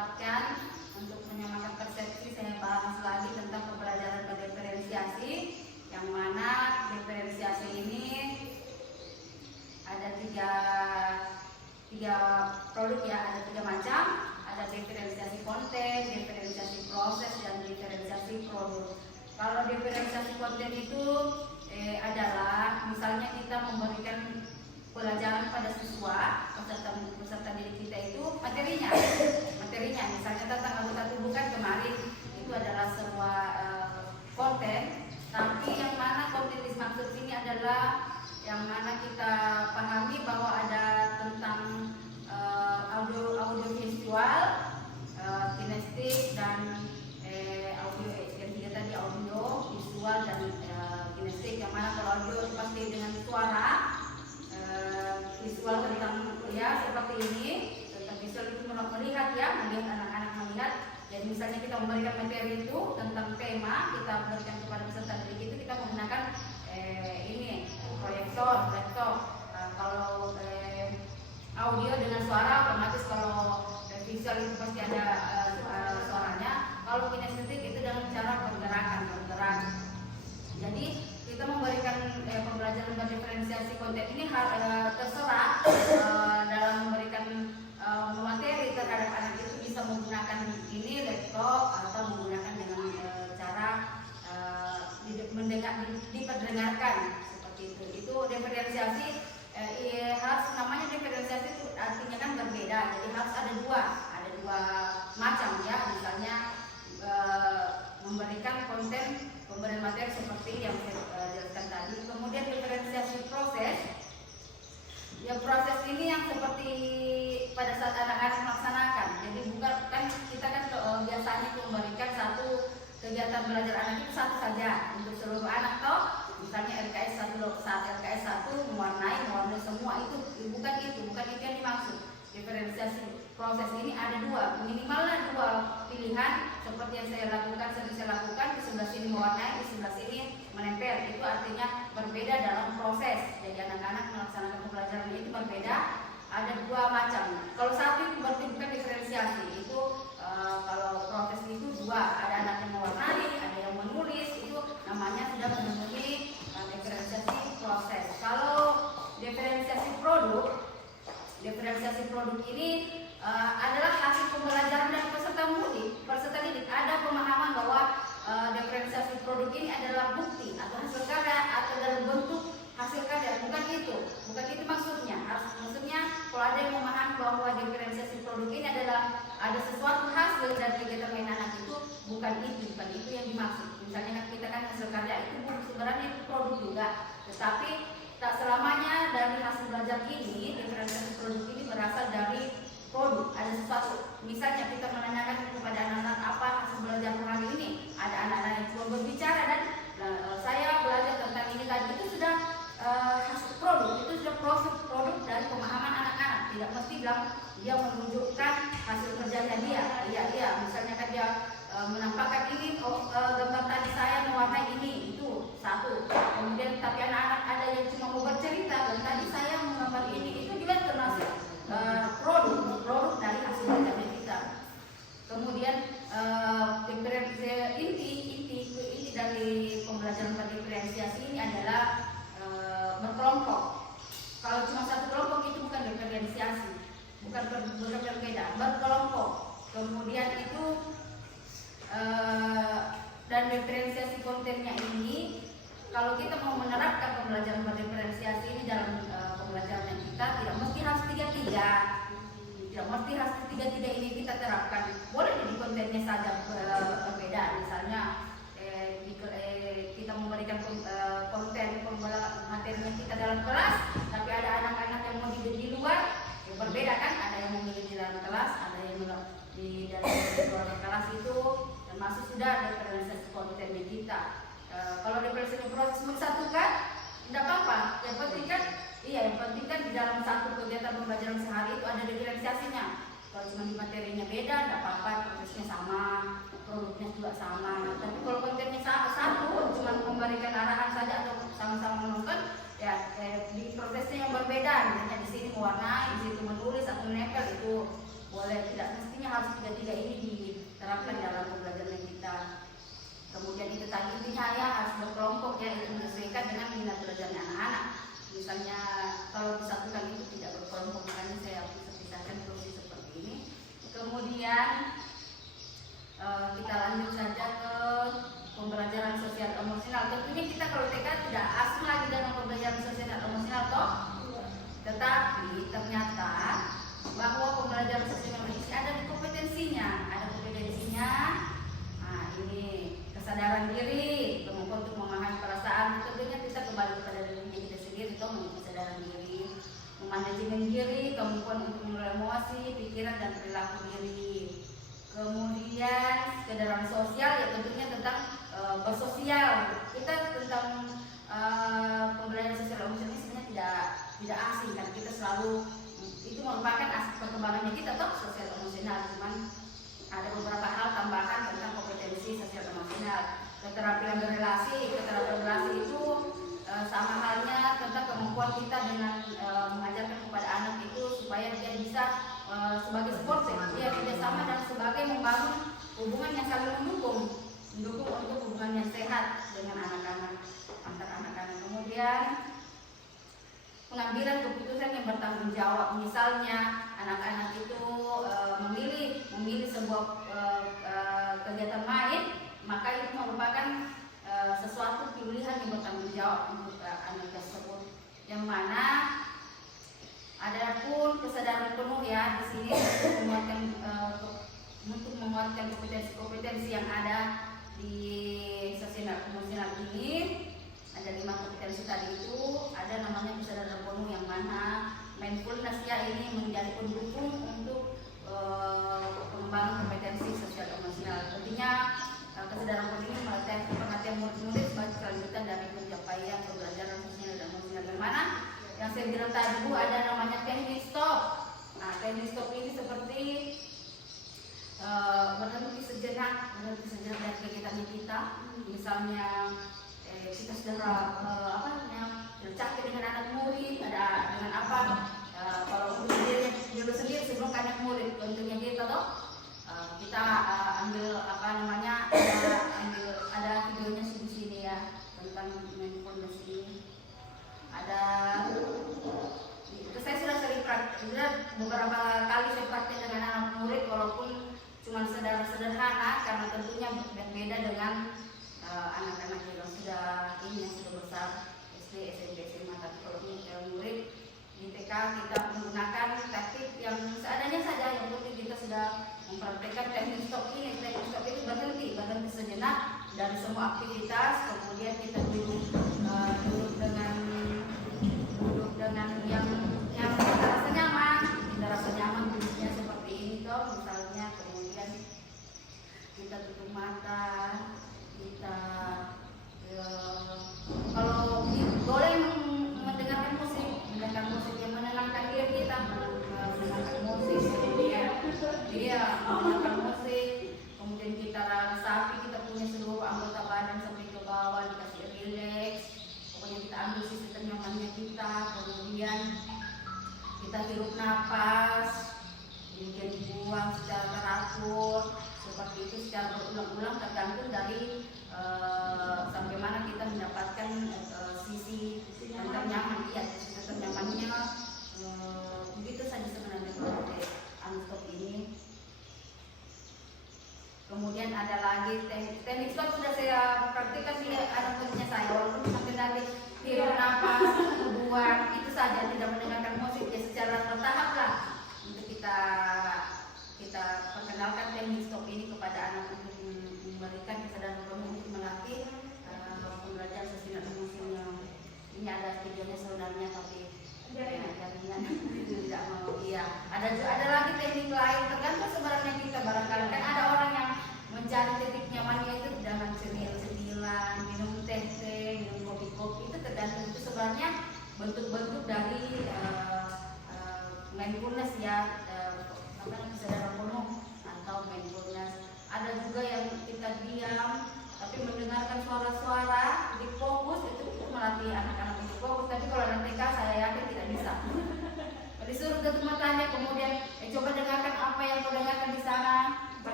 dapatkan untuk menyamakan persepsi, saya bahas lagi tentang pembelajaran berdiferensiasi, yang mana diferensiasi ini ada tiga produk ya, ada 3 macam. Ada diferensiasi konten, diferensiasi proses, dan diferensiasi produk. Kalau diferensiasi konten itu adalah misalnya kita memberikan pelajaran pada siswa peserta didik kita itu materinya misalnya tentang anggota tubuh kan kemarin itu adalah sebuah konten, tapi yang mana konten dimaksud ini adalah yang mana kita pahami bahwa ada tentang audio visual, kinestik, dan audio yang tiga tadi, audio visual dan kinestik. Yang mana kalau audio itu pasti dengan suara, visual tentang ya seperti ini, tentang visual itu melihat ya, melihat anak-anak melihat. Jadi misalnya kita memberikan materi itu tentang tema, kita berikan kepada peserta didik itu, kita menggunakan ini proyektor, laptop. Kalau audio dengan suara, otomatis kalau visual itu pasti ada suaranya. Kalau kinestetik itu dengan cara bergerak. Jadi kita memberikan pembelajaran berdiferensiasi konten ini terserah dalam memberikan materi terhadap anak itu bisa menggunakan ini laptop atau menggunakan dengan cara diperdengarkan seperti itu. Itu diferensiasi. Harus namanya diferensiasi itu artinya kan berbeda. Jadi harus ada dua macam ya. Misalnya memberikan konten, pemberian materi seperti yang saya jelaskan tadi. Kemudian diferensiasi proses. Ya proses ini yang seperti pada saat anak-anak melaksanakan. Jadi bukan kan kita kan biasanya memberikan satu kegiatan belajar anak itu satu saja untuk seluruh anak toh. Misalnya LKS 1 saat LKS 1 mewarnai semua itu bukan yang dimaksud. Diferensiasi proses ini ada minimalnya dua pilihan seperti yang sering saya lakukan, di sebelah sini mewarnai, di sebelah sini menempel. Itu artinya berbeda dalam proses. Jadi anak-anak melaksanakan pembelajaran itu berbeda. Ada 2 macam. Kalau satu itu berarti bukan diferensiasi. Itu kalau proses itu 2, ada anak yang mewarnai, ada yang menulis, itu namanya sudah memenuhi diferensiasi proses. Kalau diferensiasi produk ini adalah hasil pembelajaran dari peserta didik. Ada pemahaman bahwa diferensiasi produk ini adalah bukti atau hasil karya atau dalam bentuk hasil karya. Bukan itu maksudnya. Maksudnya kalau ada yang memahami bahwa diferensiasi produk ini adalah ada sesuatu hasil dari kegiatan main anak itu, bukan itu yang dimaksud. Misalnya kan kita kan hasil karya itu sebenarnya itu produk juga, tetapi tak selamanya dari hasil belajar ini, diferensiasi produk ini berasal dari produk. Ada sesuatu, misalnya kita menanyakan kepada anak-anak apa hasil belajar hari ini, ada anak-anak yang cuma berbicara dan saya belajar tentang ini tadi, itu sudah hasil produk, itu sudah proses produk dari pemahaman anak-anak. Tidak mesti bilang dia menunjukkan hasil kerjanya dia, misalnya kan dia menampakkan ini, gambar tadi saya mewarnai ini, itu satu. Kemudian tapi anak-anak ada yang cuma mau bercerita, dan tadi saya menggambar ini, itu juga termasuk produk dari hasil kerjanya kita. Kemudian inti dari pembelajaran berdiferensiasi ini adalah berkelompok. Kalau cuma satu kelompok itu bukan diferensiasi, bukan berbeda, berkelompok. Kemudian itu dan diferensiasi kontennya ini, kalau kita mau menerapkan pembelajaran berdiferensiasi ini dalam pembelajaran kita, tidak mesti harus tiga ini kita terapkan. Boleh jadi kontennya saja berbeda. Misalnya kita memberikan konten materinya kita dalam kelas, tapi ada anak-anak yang mau di luar, yang berbeda kan? Ada yang mau di dalam kelas, ada yang di dalam luar kelas. Itu termasuk sudah diferensiasi kontennya kita. Kalau diferensiasi proses bersatukan, tidak apa-apa. Yang penting kan di dalam satu kegiatan pembelajaran sehari itu ada diferensiasinya. Kalau cuma di materinya beda, tidak apa-apa, prosesnya sama, produknya juga sama. Tapi kalau kontennya satu, cuma memberikan arahan saja atau sama-sama menonton, ya di prosesnya yang berbeda. Misalnya di sini mewarnai, di situ menulis atau menempel, itu boleh. Tidak mestinya harus tiga ini diterapkan dalam pembelajaran kita. Kemudian itu tadi intinya ya harus berkelompok ya, itu menyesuaikan dengan minat belajarnya anak-anak. Misalnya kalau disatukan itu tidak berkelompok, makanya saya pisahkan terus seperti ini. Kemudian kita lanjut saja ke pembelajaran sosial emosional. Tentunya kita kalau TK tidak asing lagi dengan pembelajaran sosial emosional toh. Tetapi ternyata bahwa pembelajaran sosial emosional ada di kompetensinya, Nah, ini kesadaran diri, kemampuan untuk memahami perasaan. Tentunya kita kembali kepada diri kita sendiri, toh kesadaran diri, memanajemen diri, kemampuan untuk mengelola emosi, pikiran dan perilaku diri. Kemudian kesadaran sosial ya tentunya tentang bersosial. Kita tentang pembelajaran sosial emosional ini sebenarnya tidak asing kan, kita selalu itu merupakan aspek perkembangannya kita toh sosial emosional, cuman ada beberapa hal tambahan tentang kompetensi sosial emosional. Keterampilan berrelasi itu sama halnya tentang kemampuan kita dengan mengajarkan kepada anak itu supaya dia bisa sebagai supporter, dia kerjasama dan sebagai membangun hubungan yang saling mendukung untuk hubungan yang sehat dengan anak-anak, antar anak-anak. Kemudian pengambilan keputusan yang bertanggung jawab, misalnya anak-anak itu memilih sebuah kegiatan main, maka itu merupakan sesuatu pilihan yang bertanggung jawab untuk anak tersebut, yang mana ada pun kesadaran penuh ya di sini untuk menguatkan kompetensi yang ada di sosial emosional ini. Ada 5 kompetensi tadi itu, ada namanya kesadaran penuh yang mana mindfulness ya ini menjadi pendukung untuk pengembangan kompetensi sosial emosional. Tentunya kesadaran penuh ini melatih perhatian murid-murid sebagai kelanjutan dari pencapaian pembelajaran sosial dan emosional, yang mana yang saya bilang tadi Bu ada namanya teknik stop. Nah, teknik stop ini seperti berhenti sejenak dari kegiatan kita. Misalnya kita sudah capek dengan anak murid, ada dengan apa? Kalau untuk diri sendiri sebelum anak murid, tentunya kita toh kita ambil ada videonya di sini ya tentang mindfulness ini. Ada itu saya sudah sering praktik, beberapa kali saya praktik dengan anak murid walaupun cuma sederhana karena tentunya berbeda dengan anak-anak yang sudah besar, SD, SMP, SMA. Tapi kalau murid di TK kita menggunakan taktik yang seadanya saja, yang penting kita sudah mempraktikkan teknik stop ini. Teknik stop itu berhenti sejenak dari semua aktivitas, kemudian kita duduk dengan yang kita rasa nyaman duduknya seperti ini toh misalnya. Kemudian kita tutup mata, kita kalau boleh mendengarkan musik yang menenangkan diri kita, mendengarkan musik, mendengarkan musik, kemudian kita resapi, kita punya seluruh anggota badan sampai ke bawah, dikasih rileks, pokoknya kita ambil sisi ternyamannya kita, kemudian kita hirup nafas, kemudian dibuang secara teratur, seperti itu secara berulang-ulang tergantung dari sampai mana kita mendapatkan sisi yang ternyaman. Sisi ternyamannya begitu saja sebenarnya kalau stop ini. Kemudian ada lagi teknik stop sudah saya praktikkan di anak muridnya saya, walaupun sampai nanti hirup nafas, buang, itu saja, tidak mendengarkan musik ya, secara bertahap lah untuk kita perkenalkan teknik stop ini kepada anak untuk memberikan kesadaran penuh untuk melatih pembelajaran sosial emosional. Ini ada videonya sebenarnya tapi jaringan tidak mau. Iya, ada lagi teknik lain, tergantung sebenarnya kita. Barangkali kan ada orang yang mencari titik nyamannya itu dengan cemil-cemilan, minum teh, minum kopi-kopi, itu tergantung. Itu sebenarnya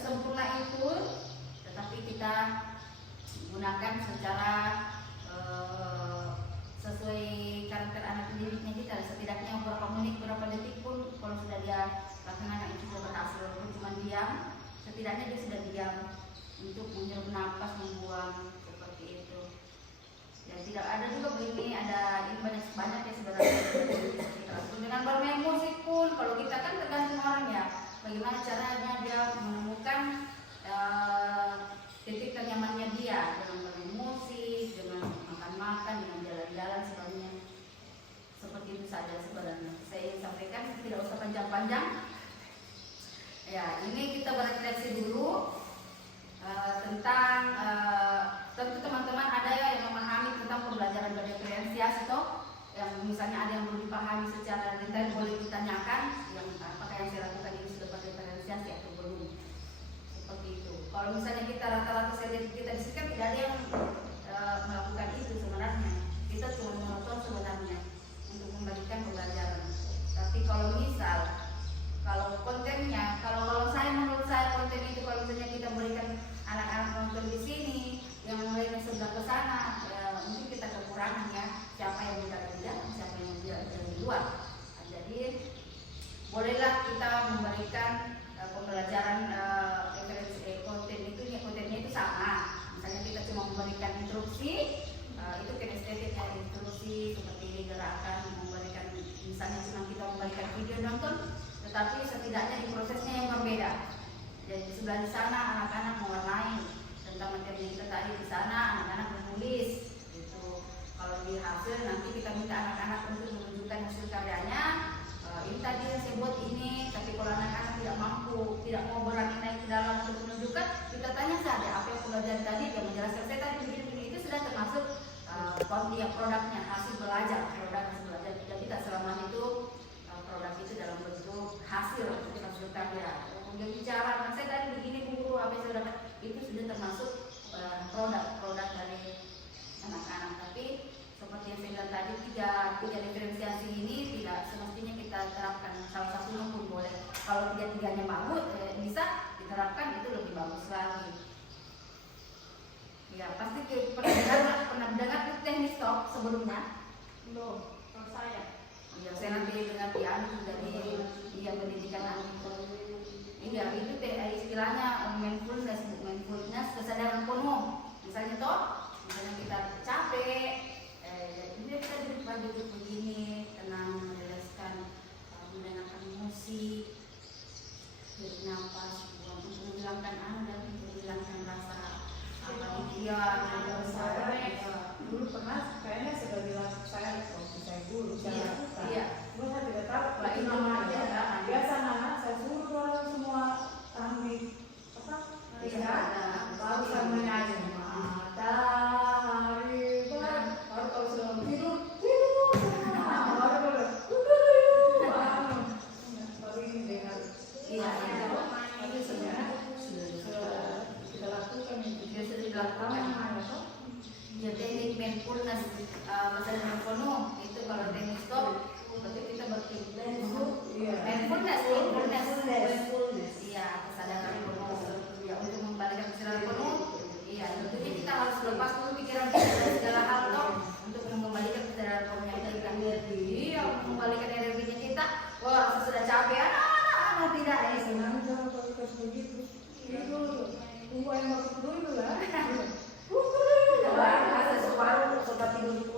sesempurna itu, tetapi kita gunakan secara sesuai karakter anak didiknya kita. Setidaknya berapa menit, berapa detik pun kalau sudah dia laksanakan itu sudah berhasil. Walaupun cuma diam, setidaknya dia sudah diam untuk menghirup nafas, membuang, seperti itu. Dan tidak ada juga begini, ada ini banyak ya sebenarnya. Dengan bermain musik pun, kalau kita kan tergantung orang ya, bagaimana caranya dia menemukan titik ternyamannya dia dengan bermain musik, dengan makan-makan, dengan jalan-jalan sebagainya. Seperti itu saja sebenarnya. Saya ingin sampaikan, tidak usah panjang-panjang. Ya, ini kita berefleksi dulu tentang tentu teman-teman ada yang memahami tentang pembelajaran berdiferensiasi toh, yang misalnya ada yang belum dipahami secara detail boleh ditanyakan yang apakah yang saya lakukan ini sudah berdiferensiasi atau belum, seperti itu. Kalau misalnya kita rata-rata saya lihat kita di sini kan tidak ada yang melakukan itu sebenarnya, kita cuma menonton sebenarnya untuk membagikan pembelajaran. Tapi kalau misal kalau kontennya, kalau saya menurut saya konten itu kalau misalnya kita berikan anak-anak nonton di sini yang lainnya sebelah ke sana, mungkin kita kekurangan ya, siapa yang berada di dalam, siapa yang berada di luar. Jadi bolehlah kita memberikan pembelajaran kontennya itu sama. Misalnya kita cuma memberikan instruksi, itu kinestetiknya instruksi seperti ini gerakan, memberikan misalnya cuma kita memberikan video nonton, tetapi setidaknya di prosesnya yang berbeda. Jadi di sebelah di sana anak-anak mewarnai tentang materi kita tadi, di sana anak-anak menulis. Gitu. Kalau di hasil nanti kita minta anak-anak untuk menunjukkan hasil karyanya. Ini tadi yang saya buat ini, tapi kalau anak-anak tidak mampu, tidak mau berani naik ke dalam untuk menunjukkan, kita tanya saja apa yang pelajaran tadi, yang menjelaskan saya tadi begini-begini, itu sudah termasuk produknya, hasil belajar, produk hasil belajar. Jadi tak selamanya itu produk itu dalam bentuk hasil karya. Kemudian bicara, saya tadi begini guru, apa yang sudah itu sudah termasuk produk dari anak-anak. Tapi seperti yang saya bilang tadi, tiga diferensiasi ini tidak semestinya kita terapkan salah satunya pun boleh. Kalau tiga-tiganya bagus, bisa diterapkan, itu lebih bagus lagi. Ya pasti pernah dengar teknis talk sebelumnya? Belum, kalau saya. Ya saya nanti dengar di Anu dari dia pendidikan Anu. Iya itu istilahnya mindfulness kesadaran penuh. Misalnya toh, misalnya kita capek, kita duduk begini, tenang, merelakskan, mendengarkan musik, tarik nafas, buang untuk menghilangkan dan menghilangkan rasa apa dia dulu pernah kayaknya sudah bilang saya waktu saya guru saya lakukan. Iya. Saya tidak tahu itu namanya. Biasa anak saya suruh orang semua ambil apa? Baru saya menyanyi. Matahari baru kalau sudah tidur baru ini dengar. Iya. Tapi sebenarnya sudah kita lakukan itu. Sudah dilakukan. Ya teknik mindfulness kesadaran penuh itu kalau teknik stop berarti kita berarti mindfulness iya kesadaran penuh ya untuk membalikan kesadaran penuh iya tentunya kita harus lepas dulu pikiran kita dari segala hal toh untuk mengembalikan kesadaran penuhnya kita iya mengembalikan energinya kita. Wah rasa sudah capek anak tidak senang jangan kalau begitu itu tunggu yang waktu dulu lah. Ada separuh seperti dulu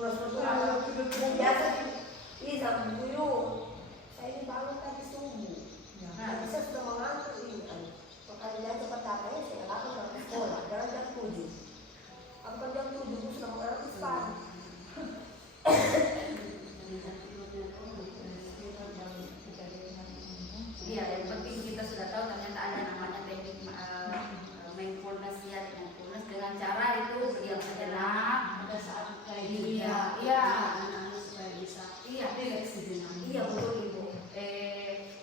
biasa ini sama dulu saya ini bangun tadi subuh tapi saya sudah mengantuk ini kan pekerjaan cepat katanya saya lakukan ke sekolah dalam jam 7 aku kan jam 7 aku sudah mengantuk sekali iya yang penting kita sudah tahu ternyata ada namanya teknik mindfulness ya mindfulness dengan cara itu berdiam sejenak Pada saat kayak iya supaya bisa iya iya betul ibu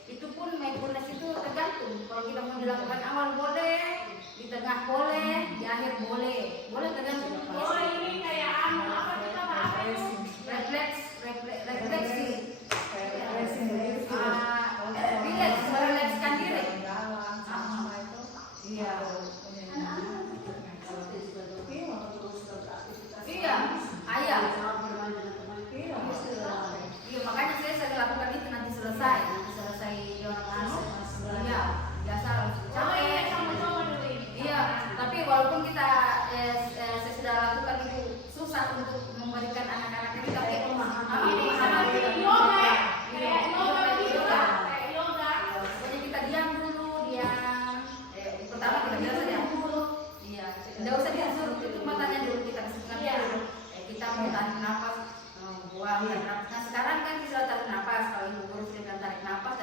itu pun mindfulness itu tergantung kalau kita mau dilakukan awal boleh di tengah boleh di akhir boleh tergantung ini kayak apa kita apa itu refleksi merilekskan diri Iya. Iya. Ayah. Iya. Iya, makanya saya sering lakukan itu nanti selesai di orang anu. Iya, biasa capek. Iya, tapi walaupun kita saya sudah lakukan itu susah untuk memberikan anak-anak kita kayak pokoknya kita diam dulu, pertama kita bilang saja dulu. Iya, tidak usah disuruh, itu matanya dulu kita kasihkan dulu. Kita mau tarik nafas, buang tarik nafas. Nah sekarang kan kita tarik nafas, kalau ibu guru sudah tarik nafas,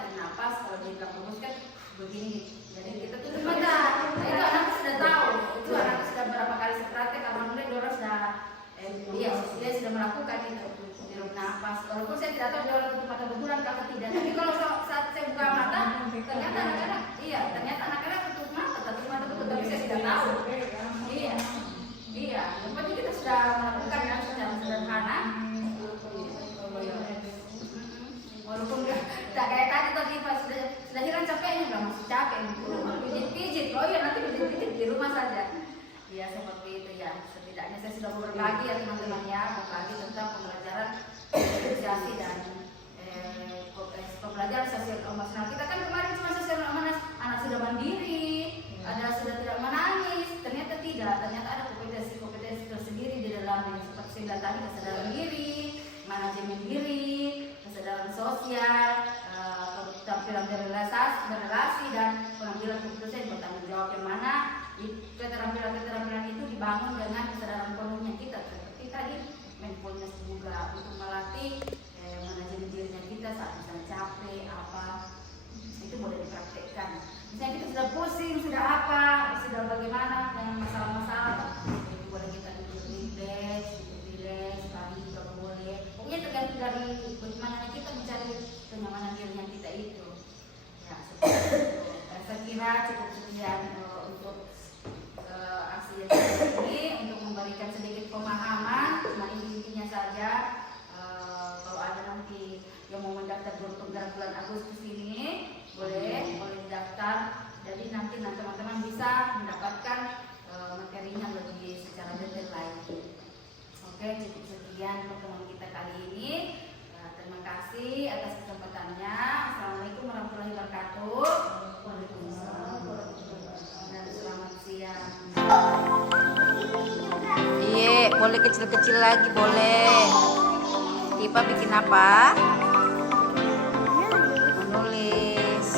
kalau dia bilang bagus kan begini. Jadi kita tutup mata. Nah, itu anak sudah tahu, itu anak sudah berapa kali praktek, alhamdulillah dia sudah dia sudah melakukan itu tarik nafas. Walaupun saya tidak tahu dia orang tutup mata betulan atau tidak, tapi kalau saat saya buka mata, ternyata anak-anak tutup mata betul, tapi saya tidak tahu. Iya, pokoknya kita sudah melakukan kan secara sederhana. Walaupun tidak kayak tadi pas sudah hilang capeknya, nggak masih capek, pijit-pijit. Oh iya, nanti pijit-pijit di rumah saja. Iya seperti itu ya. Setidaknya saya sudah berbagi ya teman-teman ya, berbagi tentang pembelajaran sosialisasi dan pembelajaran sosial emosional. Kita kan kemarin cuma sosial emosional, anak sudah mandiri, ada sudah tidak menangis. Ternyata tidak, ternyata ada kompetensi tersendiri di dalamnya, seperti saya bilang tadi, kesadaran diri, manajemen diri, kesadaran sosial, keterampilan berrelasi dan pengambilan keputusan bertanggung jawab, yang mana keterampilan itu dibangun dengan kesadaran penuhnya kita, seperti tadi mindfulness juga untuk melatih manajemen dirinya kita saat misalnya capek itu boleh dipraktekkan. Misalnya kita sudah pusing, sudah bagaimana dengan masalah-masalah, itu boleh kita duduk relax, pagi juga boleh. Pokoknya tergantung dari bagaimana kita mencari kenyamanan dirinya kita itu. Ya, seperti itu. Saya kira cukup sekian untuk aksi ini, untuk memberikan sedikit pemahaman. Cuma intinya saja, kalau ada nanti yang mau mendaftar program bulan Agustus ini, boleh daftar. Jadi nanti teman-teman bisa mendapatkan materinya lebih secara detail lagi. Oke, cukup sekian pertemuan kita kali ini. Terima kasih atas kesempatannya. Assalamualaikum warahmatullahi wabarakatuh. Waalaikumsalam warahmatullahi wabarakatuh. Dan selamat siang. Iya, boleh kecil-kecil lagi boleh. Ipa bikin apa? Menulis.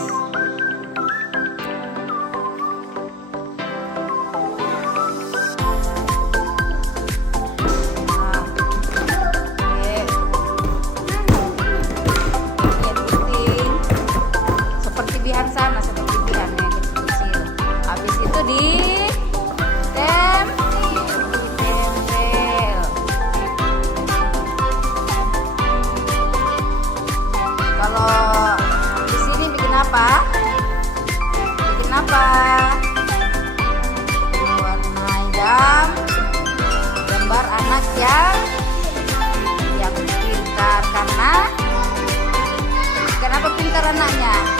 Gambar anak yang pintar, karena kenapa pintar anaknya?